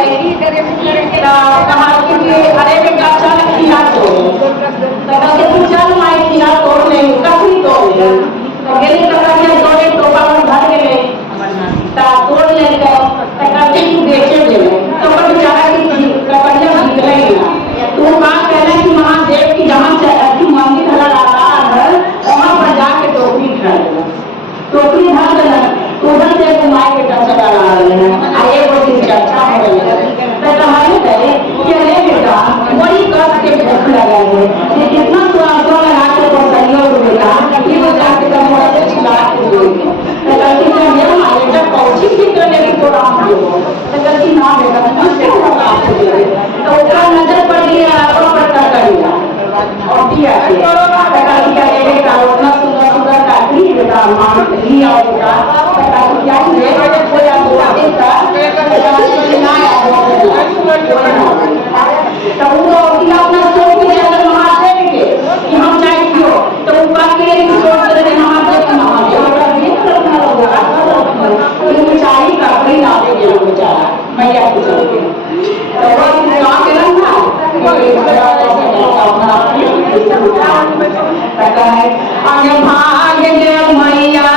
गई कहा कि अरे बेटा चल खीरा तोड़ तू चल माई खीरा तोड़ ले कभी तोड़ ले गेली तक तोड़े टोपा में भर गए तोड़ ले गए बेचे गए तो बेचारा की कपड़िया निकले तू बात कहना कि महादेव की जहाँ मंदिर लगाता है वहाँ पर जाके टोकरी धर टोकरी धर देना उधर से घुमाए बेटा चला रहा है आए वो दिन चर्चा हो रही है तो कहानी करे कि अरे बेटा बड़ी कष्ट के भूख लगा है ये कितना स्वास्थ्य लगा के तो सहयोग बेटा ये वो जाके तो मोड़े छिला के देंगे तो गलती से ये मारे जब पहुंची की करने की तो राम दे तो गलती ना बेटा दूसरे को काम दे तो उसका नजर पड़ गया और पड़ता करेगा और दिया गलती का ये का उतना सुंदर सुंदर काटली बेटा मान ली और बेटा क्या है कोई आप देखा ना तब वो अपना सोच के अगर महादेव के कि हम चाहे क्यों तो वो बात के लिए सोच रहे महादेव बेचारी का कोई ना देंगे बेचारा मैया को चलते तो वो काम के ना आगे भाग दे मैया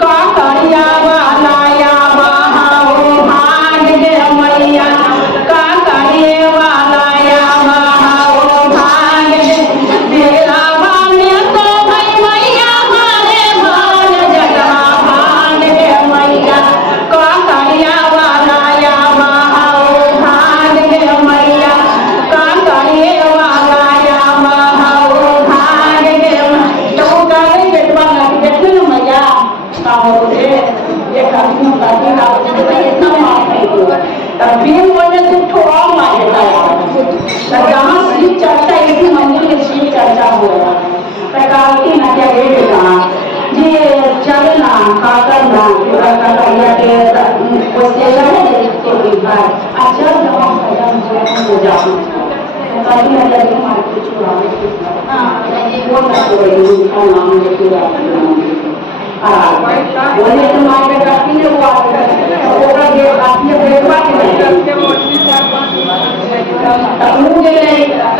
का करिया वाला या बहाओ भाग दे मैया का करिए वाला या बहाओ भाग दे मेरा में तो भाई मैया मारे भाग जगह भाग दे मैया का करिया वाला या बहाओ भाग दे मैया का करिए वाला या बहाओ भाग दे तो गाने बेटवा ना देखो ना मैया का होते ये काफी बातें ना होते इतना मार नहीं तब भी बोले तो थोड़ा मार देता है जहाँ श्री चर्चा इसी मंदिर में श्री चर्चा हो रहा है प्रकार ना क्या रे बेटा ये चलना खाकर ना पूरा करिया के उससे लगे इसके बिहार अच्छा जमा खत्म हो जाए कभी ना जब मार के छुड़ावे हां वो ना कोई का नाम लेके बोले तो मार के काफी ने हुआ ओकरा ये आपने देखवा के तब मुझे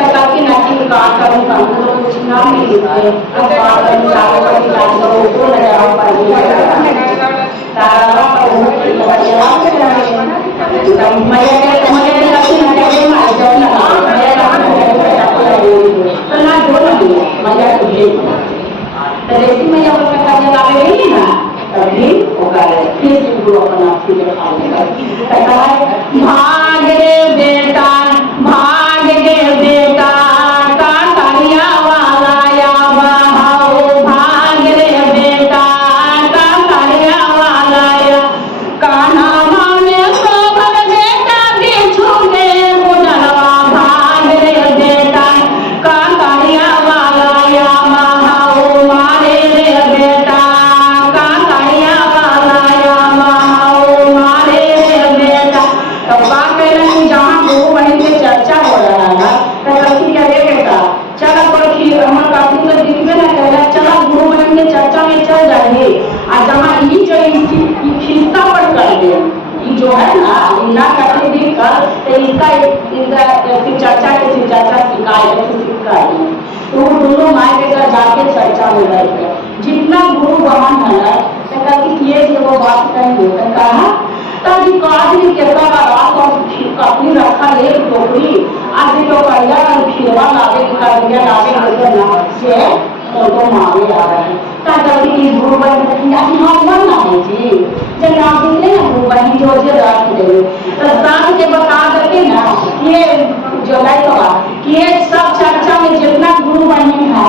काफी नाची का करूं तो कुछ ना मिले अब बात जाओ कभी जाओ तो न जाओ पर तारा पर वो तब मैं काफी ना जाए मार जाओ ना तो ना जो मजा तुझे तो जैसे मैं जब का जगह पे रही ना तभी होगा फिर से गुरु अपना फिर कहता है भाग रे बेटा भाग रे बेटा का करिया वाला या बहाओ भाग रे बेटा का करिया वाला या कान्हा माने तो भग बेटा बिछू के मुडलवा भाग रे बेटा का करिया वाला या बहाओ मारे रे बेटा का करिया वाला या बहाओ मारे रे बेटा तो बात कहना जहाँ गुरु बहन के चर्चा हो रहा है तो गलती क्या रे बेटा चल पर हमारे काफी तो दिखबे ना कहला चला गुरु बहन के चर्चा में चल जाइए और जहाँ ये जो खिस्सा पर कर दे ये जो है ना ना करके भी कर तो इनका चर्चा के चर्चा सिखाए तो वो दोनों माँ बेटा जाके चर्चा में बैठे जितना गुरु बहन है तो कहती ये जो वो बात कहेंगे तो कहा तभी आदमी के रात और काफी रखा ले टोकरी आदमी तो करिया खीरवा लागे करिया लागे लेकर ना से तो मांगे आ रहे हैं ताकि की गुरु बहन यानी हम ना है जी जब नाम दिले ना गुरु बहन जो जे रात दे तो साथ के बता देते ना ये जो लाइक कि ये सब चर्चा में जितना गुरु बहन है